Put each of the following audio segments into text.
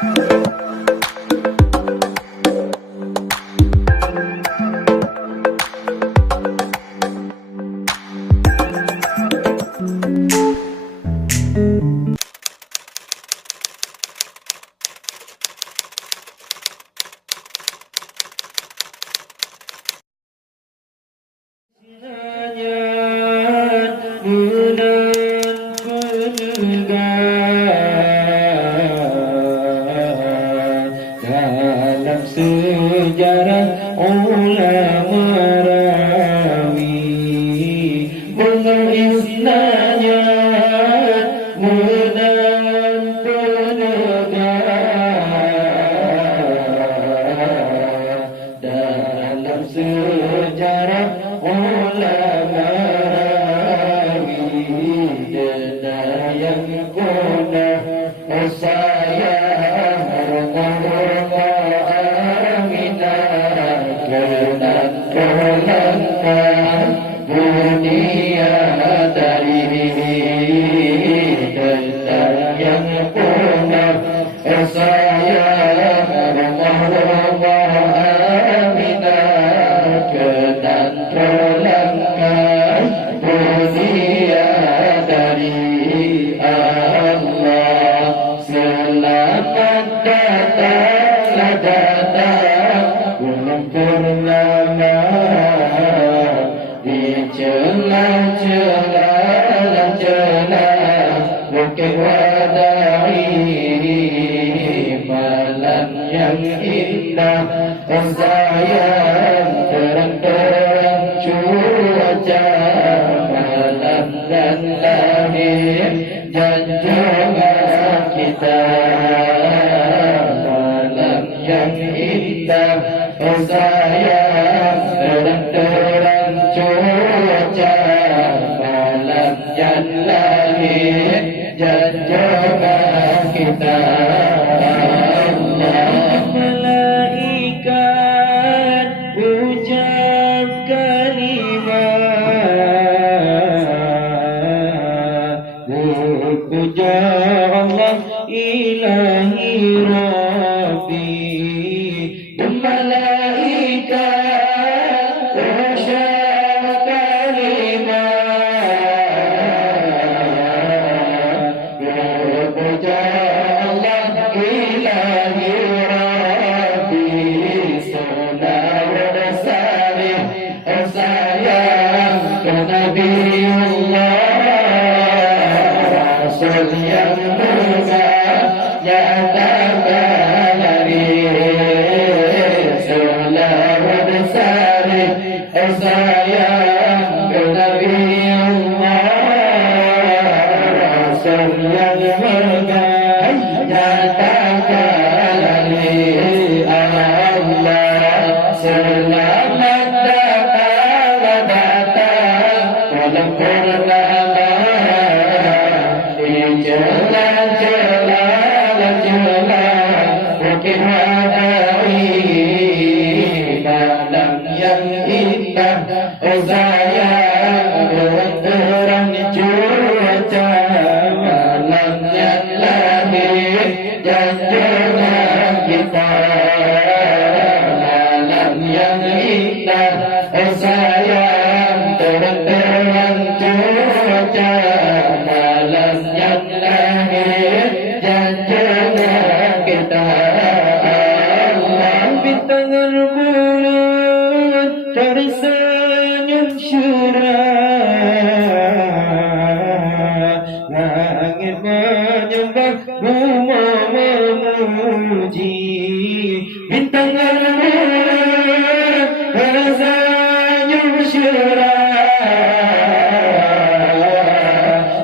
Dalam sejarah ulama rawi mengisnanya menang penegak. Dalam sejarah ulama rawi denda yang punah saya dunia dari dendam yang punah saya aminah dan terlengkap dunia dari Allah. Selamat datanglah datang bulan purnama di celah-celah bukit wadai, malam yang indah sayang terang-terang cuaca, malam dan lahir junjungan kita. Malam yang indah sayang terang-terang cuaca, malam yang lahir junjungan kita. Allah malaikat ucap kalimat, puja Allah ilahi Rabbi. Malaikat ucap kalimat, puja Allah ilahi Rabbi. Salawat salih sayang ke Nabiullah, Rasul yang mulia nyatakan dari. Salawat salih sayang ke Nabiullah, Rasul yang mulia nyatakan dari Allah. Selamat datang bulan purnama di celah-celah bukit wadai, malam yang indah sayang terang cuaca, malam yang lahir junjungan kita. Malam yang indah sayang terang-terang cuaca, malam yang lahir junjungan kita. Allah bintang rembulan tersenyum syurga, langit menyembah bumi memuji. Bintang rembulan tersenyum syurga,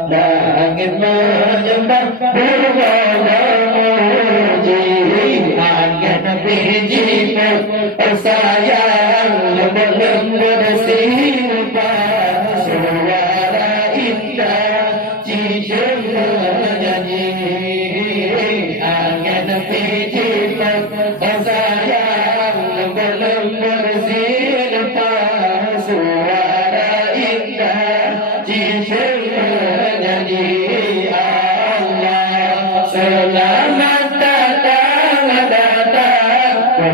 langit menyembah bumi memuji. Angin biji sayang lembut-lembut silpa, suara indah cincin menyanyi. Angin biji sayang lembut-lembut silpa, suara indah cincin menyanyi. Allah selamat datang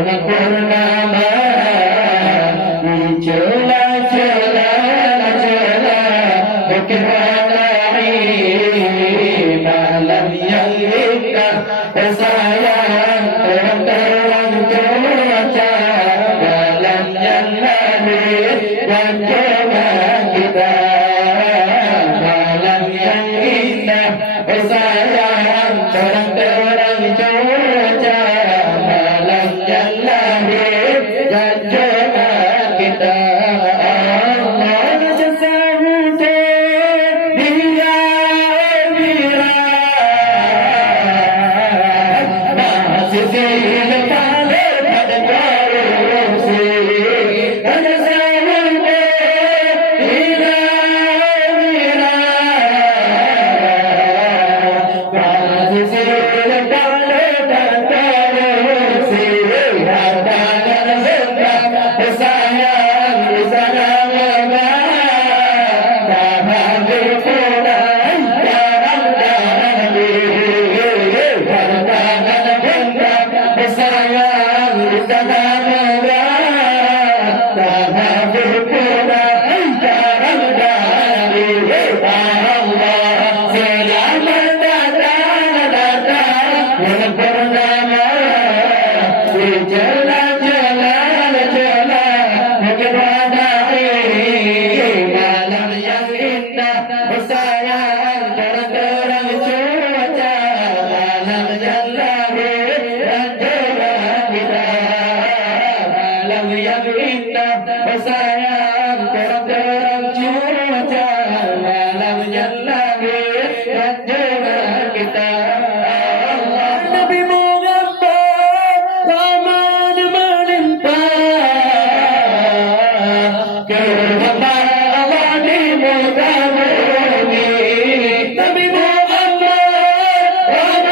purnama Chola chola chola Bukit Walai Malam yang indah Sayang terang-terang cuaca Malam yang lahir dan juga kita Malam yang indah Sayang terang-terang cuaca Malam yang lahir dan juga kita Allah sesambut dia mira masih silpa pada karusi hanya sambut dia mira masih silpa pada karusi hartangan benda sayang di sana yang indah sayang terang-terang cuaca malam yang lahir dan juga kita Allah Nabi Muhammad aman melimpah kehormatan Allah di muka bumi Nabi Muhammad aman